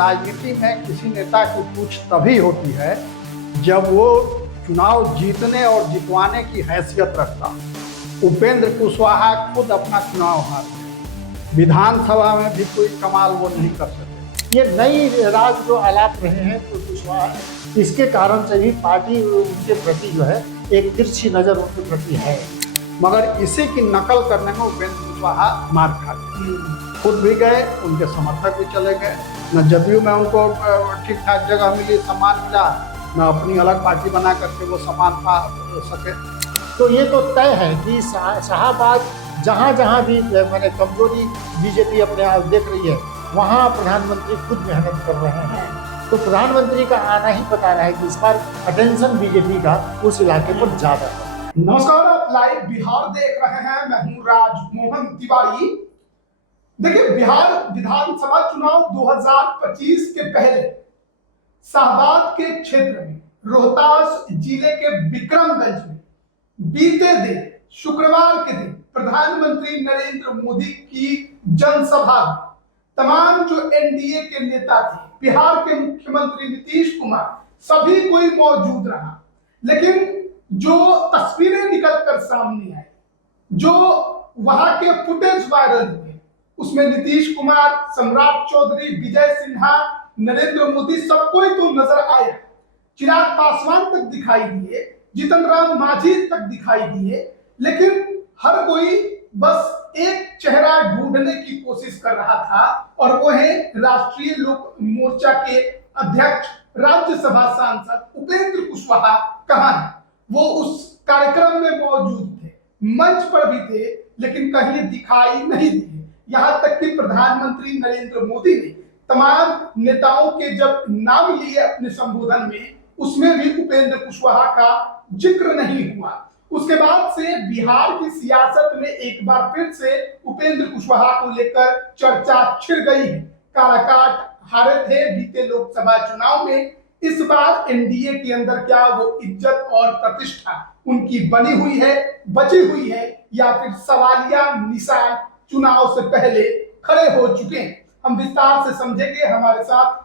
राजनीति में किसी नेता की पूछ तभी होती है जब वो चुनाव जीतने और जितवाने की हैसियत रखता। उपेंद्र कुशवाहा खुद अपना चुनाव हार गए, विधानसभा में भी कोई कमाल वो नहीं कर सके। ये नई राज जो आलाप रहे हैं तो कुशवाहा, इसके कारण से भी पार्टी उनके प्रति जो है एक तिरछी नजर उनके प्रति है, मगर इसी की नकल करने में उपेंद्र कुशवाहा मार खा गए। खुद भी गए, उनके समर्थक भी चले गए, न जदयू में उनको ठीक ठाक जगह मिली, सम्मान मिला, न अपनी अलग पार्टी बना करके वो सम्मान पा सके। तो ये तो तय है कि शाहबाज जहाँ जहाँ भी मैंने कमजोरी बीजेपी अपने आप देख रही है, वहाँ प्रधानमंत्री खुद मेहनत कर रहे हैं। तो प्रधानमंत्री का आना ही बता रहा है कि इस बार अटेंशन बीजेपी का उस इलाके पर ज्यादा है। नमस्कार, आप लाइव बिहार देख रहे हैं। मैं हूं राजमोहन तिवारी। देखिए, बिहार विधानसभा चुनाव 2025 के पहले शाहबाद के क्षेत्र में रोहतास जिले के विक्रमगंज में बीते दिन शुक्रवार के दिन प्रधानमंत्री नरेंद्र मोदी की जनसभा में तमाम जो एनडीए के नेता थे, बिहार के मुख्यमंत्री नीतीश कुमार, सभी कोई मौजूद रहा। लेकिन जो तस्वीरें निकलकर सामने आई, जो वहां के फुटेज वायरल हुए, उसमें नीतीश कुमार, सम्राट चौधरी, विजय सिन्हा, नरेंद्र मोदी सब कोई तो नजर आया। चिराग पासवान तक दिखाई दिए, जीतन राम मांझी तक दिखाई दिए, लेकिन हर कोई बस एक चेहरा ढूंढने की कोशिश कर रहा था, और वो है राष्ट्रीय लोक मोर्चा के अध्यक्ष, राज्यसभा सांसद उपेंद्र कुशवाहा। कहां है वो? उस कार्यक्रम में मौजूद थे, मंच पर भी थे, लेकिन कहीं दिखाई नहीं दिए। यहां तक कि प्रधानमंत्री नरेंद्र मोदी ने तमाम नेताओं के जब नाम लिए अपने संबोधन में, उसमें भी उपेंद्र कुशवाहा का जिक्र नहीं हुआ। उसके बाद से बिहार की सियासत में एक बार फिर से उपेंद्र कुशवाहा को लेकर चर्चा छिड़ गई है। काराकाट हारे थे बीते लोकसभा चुनाव में। इस बार एनडीए के अंदर क्या वो इज्जत और प्रतिष्ठा उनकी बनी हुई है, बची हुई है, या फिर सवालिया निशान चुनाव से पहले खड़े हो चुके हैं? हम विस्तार से समझेंगे। हमारे साथ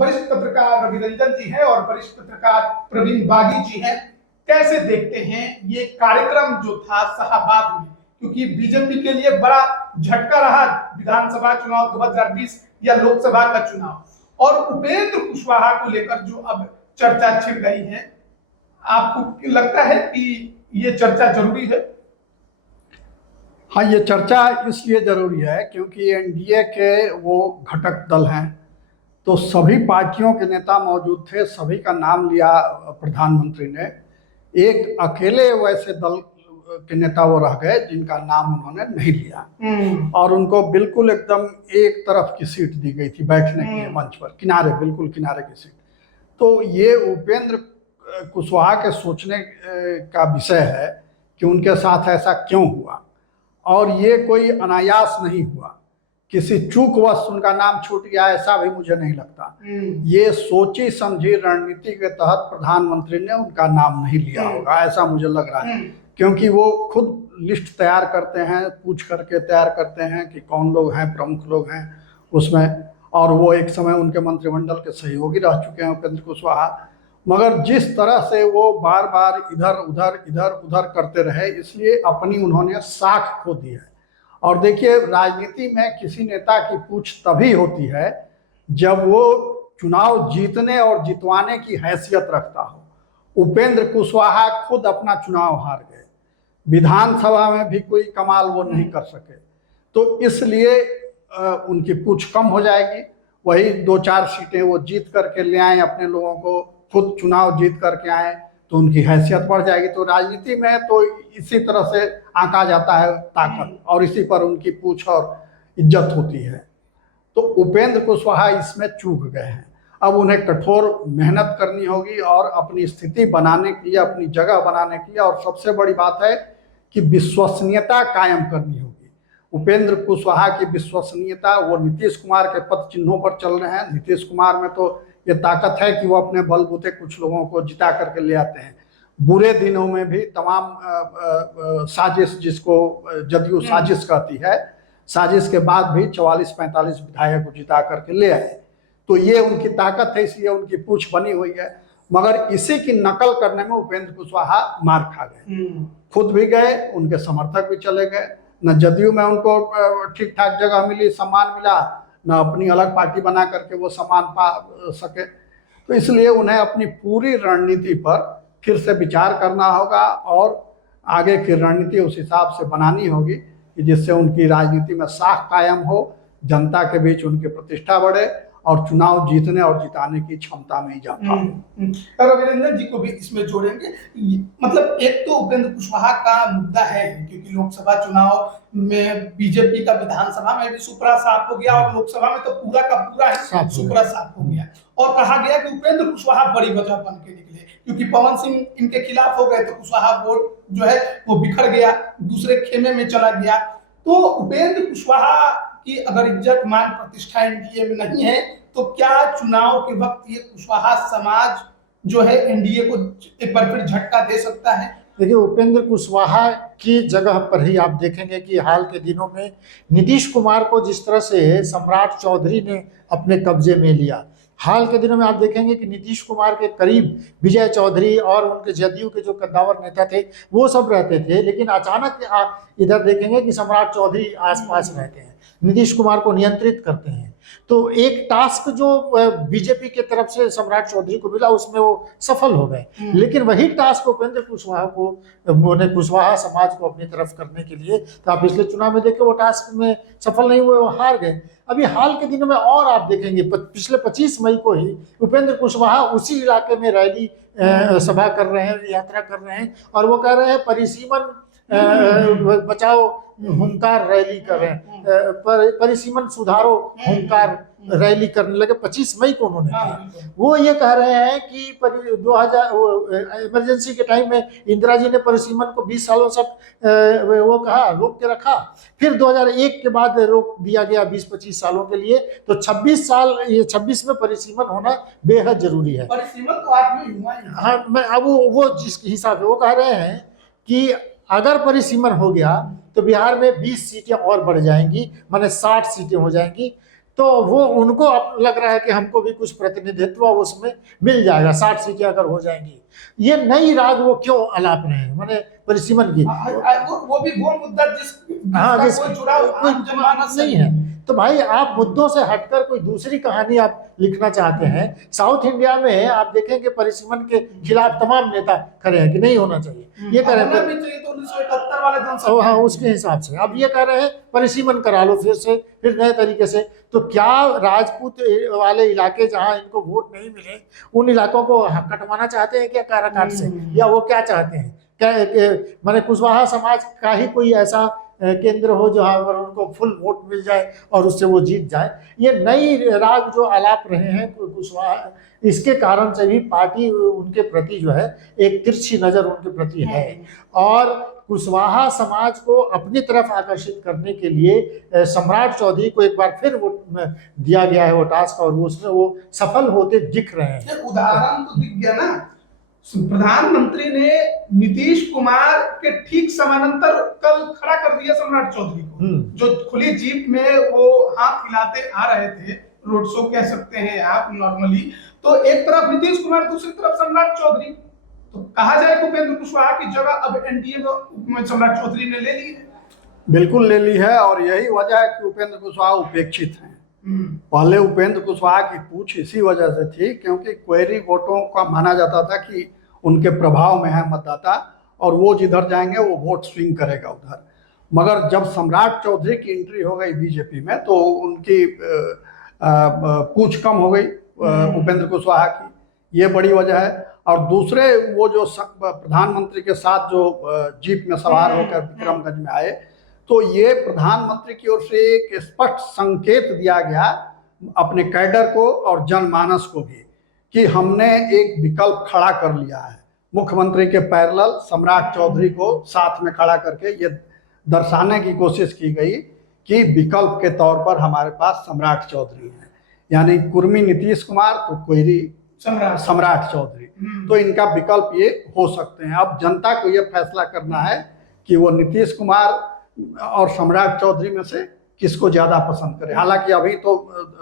वरिष्ठ पत्रकार रवि रंजन जी हैं और वरिष्ठ पत्रकार प्रवीण बागी जी हैं। कैसे देखते हैं ये कार्यक्रम जो था शाहबाद में, क्योंकि बीजेपी के लिए बड़ा झटका रहा विधानसभा चुनाव 2020 या लोकसभा का चुनाव, और उपेंद्र कुशवाहा को लेकर जो अब चर्चा छिड़ गई है, आपको लगता है कि ये चर्चा जरूरी है? हाँ, ये चर्चा इसलिए जरूरी है क्योंकि एनडीए के वो घटक दल हैं, तो सभी पार्टियों के नेता मौजूद थे, सभी का नाम लिया प्रधानमंत्री ने। एक अकेले वैसे दल के नेता वो रह गए जिनका नाम उन्होंने नहीं लिया, और उनको बिल्कुल एकदम एक तरफ की सीट दी गई थी बैठने के लिए, मंच पर किनारे, बिल्कुल किनारे की सीट। तो ये उपेंद्र कुशवाहा के सोचने का विषय है कि उनके साथ ऐसा क्यों हुआ, और ये कोई अनायास नहीं हुआ, किसी चूकवश उनका नाम छूट गया, ऐसा भी मुझे नहीं लगता। ये सोची समझी रणनीति के तहत प्रधानमंत्री ने उनका नाम नहीं लिया होगा, ऐसा मुझे लग रहा है, क्योंकि वो खुद लिस्ट तैयार करते हैं, पूछ करके तैयार करते हैं कि कौन लोग हैं, प्रमुख लोग हैं उसमें, और वो एक समय उनके मंत्रिमंडल के सहयोगी रह चुके हैं उपेंद्र कुशवाहा। मगर जिस तरह से वो बार बार इधर उधर करते रहे, इसलिए अपनी उन्होंने साख खो दी है। और देखिए, राजनीति में किसी नेता की पूछ तभी होती है जब वो चुनाव जीतने और जितवाने की हैसियत रखता हो। उपेंद्र कुशवाहा खुद अपना चुनाव हार गए, विधानसभा में भी कोई कमाल वो नहीं कर सके, तो इसलिए उनकी पूछ कम हो जाएगी। वही 2-4 सीटें वो जीत करके ले आए, अपने लोगों को खुद चुनाव जीत करके आए, तो उनकी हैसियत बढ़ जाएगी। तो राजनीति में तो इसी तरह से आंका जाता है ताकत, और इसी पर उनकी पूछ और इज्जत होती है। तो उपेंद्र कुशवाहा इसमें चूक गए हैं। अब उन्हें कठोर मेहनत करनी होगी और अपनी स्थिति बनाने के लिए, अपनी जगह बनाने के लिए, और सबसे बड़ी बात है कि विश्वसनीयता कायम करनी होगी। उपेंद्र कुशवाहा की विश्वसनीयता, वो नीतीश कुमार के पद चिन्हों पर चल रहे हैं। नीतीश कुमार में तो ये ताकत है कि वो अपने बलबूते कुछ लोगों को जिता करके ले आते हैं। बुरे दिनों में भी तमाम साजिश, जिसको जदयू साजिश कहती है, साजिश के बाद भी 44-45 विधायक को जिता करके ले आए। तो ये उनकी ताकत है, इसलिए उनकी पूछ बनी हुई है। मगर इसी की नकल करने में उपेंद्र कुशवाहा मार खा गए, खुद भी गए, उनके समर्थक भी चले गए। न जदयू में उनको ठीक ठाक जगह मिली, सम्मान मिला, न अपनी अलग पार्टी बना करके वो सम्मान पा सके। तो इसलिए उन्हें अपनी पूरी रणनीति पर फिर से विचार करना होगा और आगे की रणनीति उस हिसाब से बनानी होगी कि जिससे उनकी राजनीति में साख कायम हो, जनता के बीच उनकी प्रतिष्ठा बढ़े और चुनाव जीतने और जिताने की क्षमता में इजाफा हो। रविरंजन जी को भी इसमें जोड़ेंगे। मतलब एक तो उपेंद्र कुशवाहा का मुद्दा है, क्योंकि लोकसभा चुनाव में बीजेपी का विधानसभा में भी सुपड़ा साफ हो गया और लोकसभा में तो पूरा का पूरा है सुपड़ा साफ हो गया। और कहा गया कि उपेंद्र कुशवाहा बड़ी वजह बन के निकले, क्योंकि पवन सिंह इनके खिलाफ हो गए तो कुशवाहा वोट जो है वो बिखर गया, दूसरे खेमे में चला गया। तो उपेंद्र कुशवाहा की अगर इज्जत मान प्रतिष्ठा एनडीए में नहीं है तो क्या चुनाव के वक्त ये कुशवाहा समाज जो है एनडीए को एक बार फिर झटका दे सकता है? देखिए, उपेंद्र कुशवाहा की जगह पर ही आप देखेंगे कि हाल के दिनों में नीतीश कुमार को जिस तरह से सम्राट चौधरी ने अपने कब्जे में लिया, हाल के दिनों में आप देखेंगे कि नीतीश कुमार के करीब विजय चौधरी और उनके जदयू के जो कद्दावर नेता थे वो सब रहते थे, लेकिन अचानक आप इधर देखेंगे कि सम्राट चौधरी आसपास रहते हैं, नीतीश कुमार को नियंत्रित करते हैं। तो एक टास्क जो बीजेपी के तरफ से सम्राट चौधरी को मिला उसमें वो सफल हो गए, लेकिन वही टास्क उपेंद्र कुशवाहा को, कुशवाहा समाज को अपनी तरफ करने के लिए, तो आप पिछले चुनाव में देखे वो टास्क में सफल नहीं हुए, वो हार गए। अभी हाल के दिनों में और आप देखेंगे पिछले 25 मई को ही उपेंद्र कुशवाहा उसी इलाके में रैली सभा कर रहे हैं, यात्रा कर रहे हैं, और वो कह रहे हैं परिसीमन बचाओ हुंकार रैली कर रहे हैं, परिसीमन सुधारो हुंकार रैली करने लगे। 25 मई को उन्होंने किया। वो ये कह रहे हैं कि 2000 इमरजेंसी के टाइम में इंदिरा जी ने परिसीमन को 20 सालों तक वो कहा, रोक के रखा, फिर 2001 के बाद रोक दिया गया 20-25 सालों के लिए। तो 26 साल, ये 26 में परिसीमन होना बेहद जरूरी है। परिसीमन तो 8 में हुआ है। हाँ, मैं अब वो जिस हिसाब से वो कह रहे हैं कि अगर परिसीमन हो गया तो बिहार में 20 सीटें और बढ़ जाएंगी, माने 60 सीटें हो जाएंगी। तो वो उनको अब लग रहा है कि हमको भी कुछ प्रतिनिधित्व उसमें मिल जाएगा, 60 सीटें अगर हो जाएंगी। ये नई राग वो क्यों अलाप रहे हैं, माने परिसीमन की, वो भी वो मुद्दा कोई जनमानस नहीं है। तो भाई आप मुद्दों से हटकर कोई दूसरी कहानी आप लिखना चाहते हैं। साउथ इंडिया में आप देखेंगे परिसीमन के खिलाफ तमाम नेता खड़े हैं कि नहीं होना चाहिए, ये कह रहे हैं तो 1971 वाला जनसंख्या, हाँ, उसके हिसाब से अब ये कह रहे हैं परिसीमन करा लो फिर से, फिर नए तरीके से। तो क्या राजपूत वाले इलाके जहां इनको वोट नहीं मिले उन इलाकों को कटवाना चाहते हैं क्या काराकाट से, या वो क्या चाहते हैं? क्या माने कुशवाहा समाज का ही कोई ऐसा केंद्र हो जहाँ पर उनको फुल वोट मिल जाए और उससे वो जीत जाए? ये नई राग जो आलाप रहे हैं कुशवाहा, इसके कारण से भी पार्टी उनके प्रति जो है एक तिरछी नजर उनके प्रति है। और कुशवाहा समाज को अपनी तरफ आकर्षित करने के लिए सम्राट चौधरी को एक बार फिर वो दिया गया है वो टास्क, और उसमें वो सफल होते दिख रहे हैं। उदाहरण तो दिख गया ना, प्रधानमंत्री ने नीतीश कुमार के ठीक समानांतर कल खड़ा कर दिया सम्राट चौधरी को, जो खुली जीप में वो हाथ हिलाते आ रहे थे, रोड शो कह सकते हैं आप नॉर्मली। तो एक तरफ नीतीश कुमार, दूसरी तरफ सम्राट चौधरी। तो कहा जाए कि उपेंद्र कुशवाहा की जगह अब एनडीए में सम्राट चौधरी ने ले ली है। बिल्कुल ले ली है, और यही वजह है कि उपेंद्र कुशवाहा उपेक्षित हैं। पहले उपेंद्र कुशवाहा की पूछ इसी वजह से थी क्योंकि क्वेरी वोटों का माना जाता था कि उनके प्रभाव में है मतदाता, और वो जिधर जाएंगे वो वोट स्विंग करेगा उधर। मगर जब सम्राट चौधरी की एंट्री हो गई बीजेपी में तो उनकी पूछ कम हो गई उपेंद्र कुशवाहा की, ये बड़ी वजह है। और दूसरे वो जो प्रधानमंत्री के साथ जो जीप में सवार होकर विक्रमगंज में आए, तो ये प्रधानमंत्री की ओर से एक स्पष्ट संकेत दिया गया अपने कैडर को और जनमानस को भी कि हमने एक विकल्प खड़ा कर लिया है। मुख्यमंत्री के पैरेलल सम्राट चौधरी को साथ में खड़ा करके ये दर्शाने की कोशिश की गई कि विकल्प के तौर पर हमारे पास सम्राट चौधरी हैं, यानी कुर्मी नीतीश कुमार तो क्वेरी सम्राट चौधरी, तो इनका विकल्प ये हो सकते हैं। अब जनता को ये फैसला करना है कि वो नीतीश कुमार और सम्राट चौधरी में से किसको ज्यादा पसंद करें। हालांकि अभी तो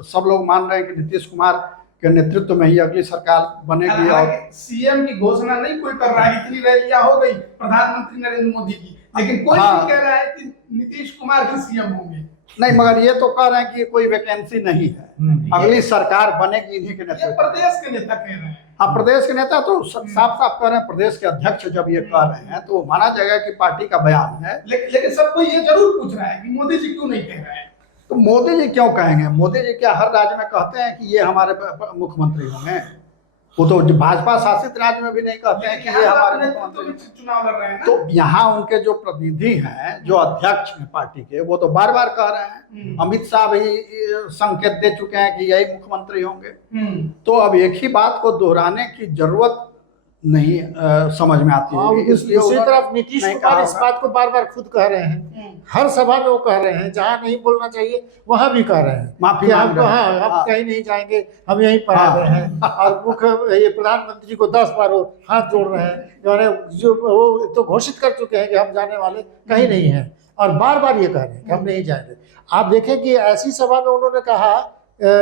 सब लोग मान रहे हैं कि नीतीश कुमार के नेतृत्व में ही अगली सरकार बनेगी। और सीएम की घोषणा नहीं कोई कर रहा है, इतनी रैलियां हो गई प्रधानमंत्री नरेंद्र मोदी की, लेकिन कोई नहीं कह रहा है कि नीतीश कुमार ही सीएम होंगे। नहीं, मगर ये तो कह रहे हैं कि कोई वैकेंसी नहीं है, अगली सरकार बनेगी इन्हीं के ये नेतृत्व में। प्रदेश के नेता कह रहे हैं। हाँ, प्रदेश के नेता तो साफ साफ कह रहे हैं, प्रदेश के अध्यक्ष जब ये कह रहे हैं तो माना जाएगा कि पार्टी का बयान है। लेकिन सबको ये जरूर पूछ रहा है कि मोदी जी क्यों नहीं कह रहे हैं। तो मोदी जी क्यों कहेंगे? मोदी जी क्या हर राज्य में कहते हैं कि ये हमारे मुख्यमंत्री होंगे? वो तो भाजपा शासित राज्य में भी नहीं कहते हैं कि ये हमारे मुख्यमंत्री। चुनाव लड़ रहे हैं ना? तो यहाँ उनके जो प्रतिनिधि हैं, जो अध्यक्ष हैं पार्टी के, वो तो बार बार कह रहे हैं। अमित शाह भी संकेत दे चुके हैं कि यही मुख्यमंत्री होंगे। तो अब एक ही बात को दोहराने की जरूरत नहीं समझ में आती है। इसलिए दूसरी तरफ नीतीश कुमार इस बात को बार बार खुद कह रहे हैं, हर सभा में वो कह रहे हैं, जहां नहीं बोलना चाहिए वहां भी कह रहे हैं माफी कि मांग रहे हैं। हम कहीं नहीं जाएंगे, हम यहीं पर आ रहे हैं। और मुख्य ये प्रधानमंत्री को 10 बार वो हाथ जोड़ रहे हैं, जो वो तो घोषित कर चुके हैं कि हम जाने वाले कहीं नहीं हैं, और बार बार ये कह रहे हैं कि हम नहीं जाएंगे। आप देखें कि ऐसी सभा में उन्होंने कहा,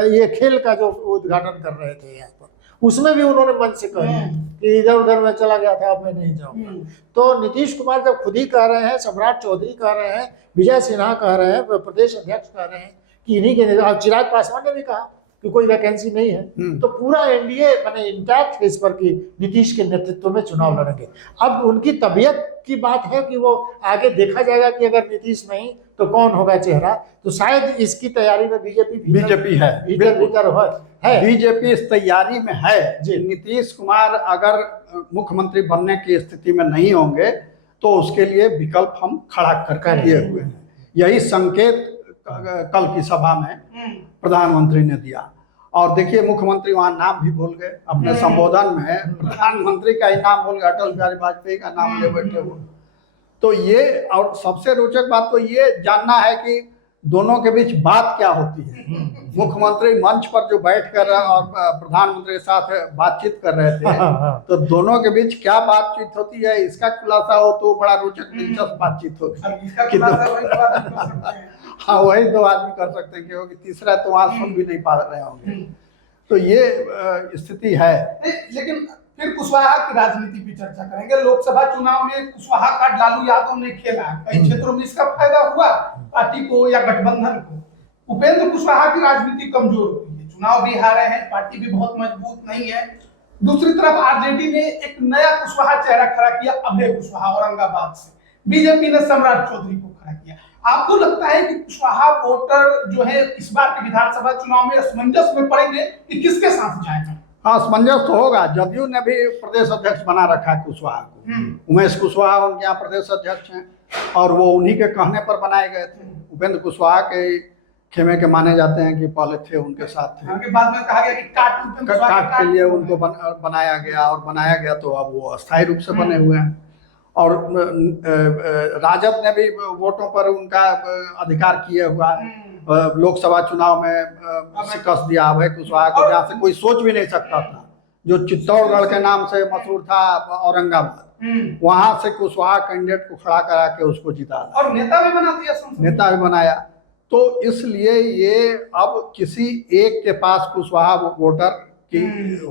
ये खेल का जो उद्घाटन कर रहे थे यहाँ पर, उसमें भी उन्होंने मन से कहा कि इधर उधर में चला गया था, अब मैं नहीं जाऊंगा। तो नीतीश कुमार जब खुद ही कह रहे हैं, सम्राट चौधरी कह रहे हैं, विजय सिन्हा कह रहे हैं, प्रदेश अध्यक्ष कह रहे हैं कि इन्हीं के, और चिराग पासवान ने भी कहा कि कोई वैकेंसी नहीं है, तो पूरा एनडीए माने इंटैक्ट है इस पर कि नीतीश के नेतृत्व में चुनाव लड़ेंगे। अब उनकी तबीयत की बात है कि वो आगे देखा जाएगा कि अगर नीतीश नहीं तो कौन होगा चेहरा। तो शायद इसकी तैयारी में बीजेपी है, भीतर है। बीजेपी इस तैयारी में है जी। नीतीश कुमार अगर मुख्यमंत्री बनने की स्थिति में नहीं होंगे तो उसके लिए विकल्प हम खड़ा कर दिए हुए हैं। यही संकेत कल की सभा में प्रधानमंत्री ने दिया। और देखिए, मुख्यमंत्री वहां नाम भी भूल गए अपने संबोधन में, प्रधानमंत्री का ही नाम भूल गए, अटल बिहारी वाजपेयी का नाम ले बैठे हुए। तो ये, और सबसे रोचक बात तो ये जानना है कि दोनों के बीच बात क्या होती है। मुख्यमंत्री मंच पर जो बैठकर और प्रधानमंत्री के साथ बातचीत कर रहे थे, तो दोनों के बीच क्या बातचीत होती है, इसका खुलासा हो तो बड़ा रोचक दिलचस्प बातचीत होगी। हाँ, वही दो आदमी कर सकते हैं, क्योंकि तीसरा तो वहां सुन भी नहीं पा रहे होंगे। तो ये स्थिति है। लेकिन फिर कुशवाहा की राजनीति की चर्चा करेंगे। लोकसभा चुनाव में कुशवाहा का लालू यादव ने खेला, कई क्षेत्रों में इसका फायदा हुआ पार्टी को या गठबंधन को। उपेंद्र कुशवाहा की राजनीति कमजोर हुई है, चुनाव भी हारे हैं, पार्टी भी बहुत मजबूत नहीं है। दूसरी तरफ आरजेडी ने एक नया कुशवाहा चेहरा खड़ा किया, अभय कुशवाहा औरंगाबाद से। बीजेपी ने सम्राट चौधरी को खड़ा किया। आपको लगता है कि कुशवाहा वोटर जो है इस बार के विधानसभा चुनाव में असमंजस में पड़ेंगे कि किसके साथ जाएंगे? हाँ, असमंजस तो होगा। जदयू ने भी प्रदेश अध्यक्ष बना रखा है कुशवाहा को। उमेश कुशवाहा उनके यहाँ प्रदेश अध्यक्ष हैं, और वो उन्हीं के कहने पर बनाए गए थे। उपेंद्र कुशवाहा के खेमे के माने जाते हैं कि पहले थे, उनके साथ थे। बाद में कहा गया कि काट के लिए उनको बनाया गया, और बनाया गया तो अब वो अस्थायी रूप से बने हुए हैं। और राजद ने भी वोटों पर उनका अधिकार किए हुआ है। लोकसभा चुनाव में शिकस्त दिया अभय कुशवाहा को, जहाँ से कोई सोच भी नहीं सकता था, जो चित्तौड़गढ़ के नाम से मशहूर था, औरंगाबाद, वहां से कुशवाहा कैंडिडेट को खड़ा करा के उसको जिता और नेता भी बना दिया, नेता भी बनाया। तो इसलिए ये अब किसी एक के पास कुशवाहा वोटर की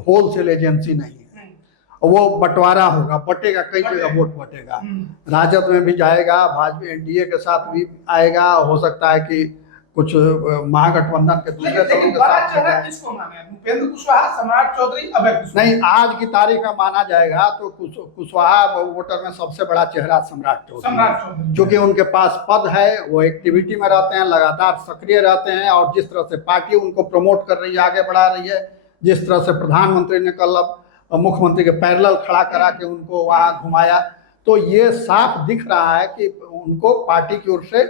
होलसेल एजेंसी नहीं है, वो बंटवारा होगा, बटेगा, कई जगह वोट बटेगा। राजद में भी जाएगा, भाजपा एनडीए के साथ भी आएगा, हो सकता है कि कुछ महागठबंधन के दूसरे दलों के साथ। किसको माने, उपेंद्र कुशवाहा, सम्राट चौधरी, अभय कुशवाहा? नहीं, आज की तारीख में माना जाएगा तो कुशवाहा वोटर में सबसे बड़ा चेहरा सम्राट चौधरी, क्योंकि उनके पास पद है, वो एक्टिविटी में रहते हैं, लगातार सक्रिय रहते हैं, और जिस तरह से पार्टी उनको प्रमोट कर रही है, आगे बढ़ा रही है, जिस तरह से प्रधानमंत्री ने कल मुख्यमंत्री के पैरेलल खड़ा करा के उनको वहां घुमाया, तो ये साफ दिख रहा है कि उनको पार्टी की ओर से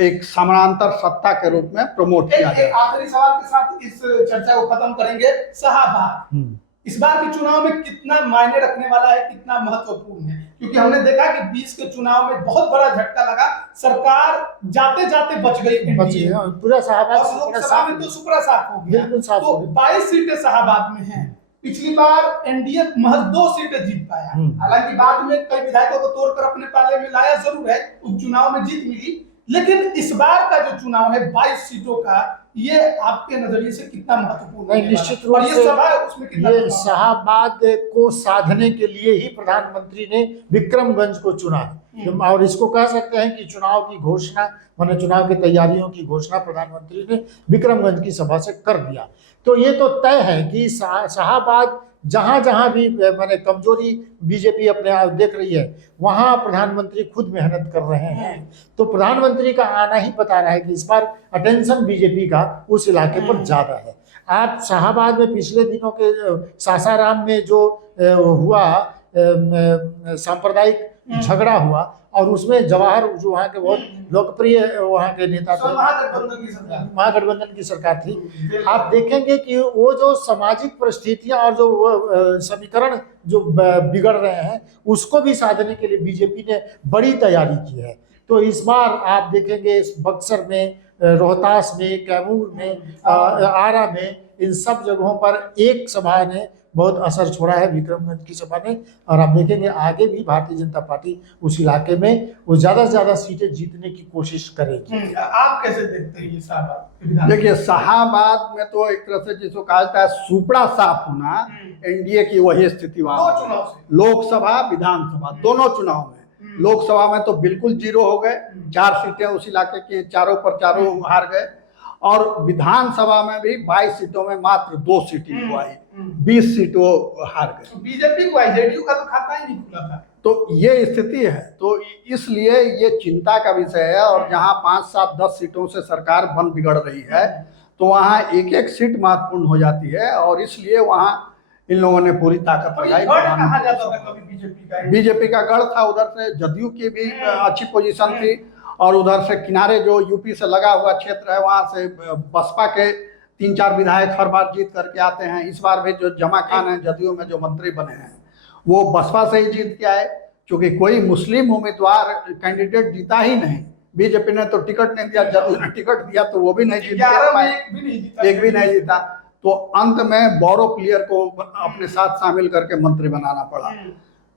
एक समानांतर सत्ता के रूप में प्रमोट किया जाएगा। आखिरी सवाल के साथ इस चर्चा को खत्म करेंगे। शाहबाद इस बार के चुनाव में कितना मायने रखने वाला है, कितना महत्वपूर्ण है? क्योंकि हमने देखा कि 20 के चुनाव में बहुत बड़ा झटका लगा, सरकार जाते जाते बच गई, पूरा शाहबाद लोकसभा में तो सुपरा साफ हो गया। तो 22 सीटें शाहबाद में हैं। पिछली बार एनडीए महज 2 सीटें जीत पाया, हालांकि बाद में कई विधायकों को तोड़कर अपने पाले में लाया जरूर है, उपचुनाव में जीत मिली, लेकिन इस बार का जो चुनाव है 22 सीटों का, ये आपके नजरिए से कितना महत्वपूर्ण नहीं, है? निश्चित रूप और ये से सभा उसमें कितना ये प्रभाव है? शाहाबाद को साधने के लिए ही प्रधानमंत्री ने विक्रमगंज को चुना है। और इसको कह सकते हैं कि चुनाव की घोषणा, माने चुनाव की तैयारियों की घोषणा प्रधानमंत्री ने विक्रमगंज की सभा से कर दिया। तो ये तो तय है कि शाहाबाद जहां जहां भी माने कमजोरी बीजेपी अपने आप देख रही है, वहां प्रधानमंत्री खुद मेहनत कर रहे हैं। तो प्रधानमंत्री का आना ही बता रहा है कि इस बार अटेंशन बीजेपी का उस इलाके पर ज्यादा है। आप शाहाबाद में पिछले दिनों के सासाराम में जो हुआ सांप्रदायिक झगड़ा हुआ, और उसमें जवाहर जो वहाँ के बहुत लोकप्रिय वहाँ के नेता थे, महागठबंधन की सरकार थी। आप देखेंगे कि वो जो सामाजिक परिस्थितियां और जो समीकरण जो बिगड़ रहे हैं, उसको भी साधने के लिए बीजेपी ने बड़ी तैयारी की है। तो इस बार आप देखेंगे बक्सर में, रोहतास में, कैमूर में, आरा में, इन सब जगहों पर एक सभा ने बहुत असर छोड़ा है, विक्रमगंज की सभा ने। और आप देखेंगे आगे भी भारतीय जनता पार्टी उस इलाके में वो ज्यादा से ज्यादा सीटें जीतने की कोशिश करेगी। आप कैसे देखते हैं ये शाहाबाद? देखिए, शाहाबाद में तो एक तरह से जिसको कहा जाता है सुपड़ा साफ होना, एनडीए की वही स्थिति वहां दो चुनाव से, लोकसभा विधानसभा दोनों चुनाव में। लोकसभा में तो बिल्कुल जीरो हो गए, 4 सीटें उस इलाके की चारों पर चारों हार गए, और विधानसभा में भी 22 सीटों में मात्र 2 सीटें को आई, 20 सीट वो हार गए। बीजेपी को जेडीयू का तो खाता ही नहीं खुला था। तो ये स्थिति है, तो इसलिए ये चिंता का विषय है। और जहां 5, 7, 10 सीटों से सरकार बन बिगड़ रही है, तो वहां एक एक सीट महत्वपूर्ण हो जाती है, और इसलिए वहां इन लोगों ने पूरी ताकत लगाई। कहा जाता था कभी बीजेपी का गढ़ था, उधर से जदयू की भी अच्छी पोजीशन थी, और उधर से किनारे जो यूपी से लगा हुआ क्षेत्र है, वहां से बसपा के 3-4 विधायक हर बार जीत करके आते हैं। इस बार भी जो जमा खान है जदयू में जो मंत्री बने हैं, वो बसपा से ही जीत के आए, क्योंकि कोई मुस्लिम उम्मीदवार कैंडिडेट जीता ही नहीं। बीजेपी ने तो टिकट नहीं दिया, जदयू ने टिकट दिया तो वो भी नहीं जीत पाए, एक भी नहीं जीता। तो अंत में बोरो प्लेयर को अपने साथ शामिल करके मंत्री बनाना पड़ा।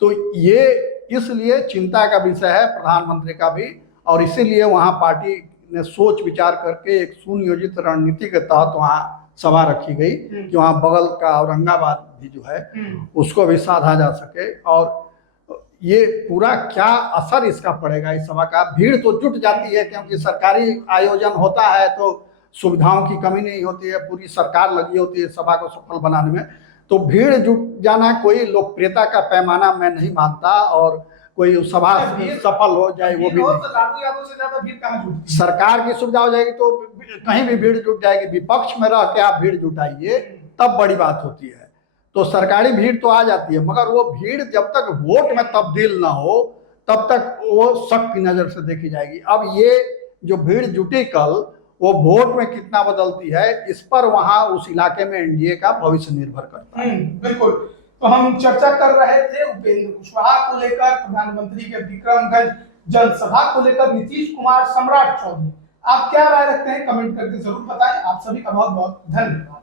तो ये इसलिए चिंता का विषय है प्रधानमंत्री का भी, और इसीलिए वहाँ पार्टी ने सोच विचार करके एक सुनियोजित रणनीति के तहत वहाँ सभा रखी गई कि वहाँ बगल का औरंगाबाद भी जो है उसको भी साधा जा सके। और ये पूरा क्या असर इसका पड़ेगा इस सभा का? भीड़ तो जुट जाती है, क्योंकि सरकारी आयोजन होता है तो सुविधाओं की कमी नहीं होती है, पूरी सरकार लगी होती है सभा को सफल बनाने में। तो भीड़ जुट जाना कोई लोकप्रियता का पैमाना मैं नहीं मानता, और कोई सभा सफल हो जाए वो भी नहीं। सरकार की सुविधा हो जाएगी तो कहीं भी भीड़ जुट जाएगी। विपक्ष में रह के आप भीड़ जुटाइए तब बड़ी बात होती है। तो सरकारी भीड़ तो आ जाती है, मगर वो भीड़ जब तक वोट में तब्दील ना हो तब तक वो शक की नजर से देखी जाएगी। अब ये जो भीड़ जुटी कल, वो वोट में कितना बदलती है, इस पर वहां उस इलाके में एनडीए का भविष्य निर्भर करता है। बिल्कुल। तो हम चर्चा कर रहे थे उपेंद्र कुशवाहा को लेकर, प्रधानमंत्री के विक्रमगंज जनसभा को लेकर, नीतीश कुमार सम्राट चौधरी। आप क्या राय रखते हैं कमेंट करके जरूर बताएं। आप सभी का बहुत बहुत धन्यवाद।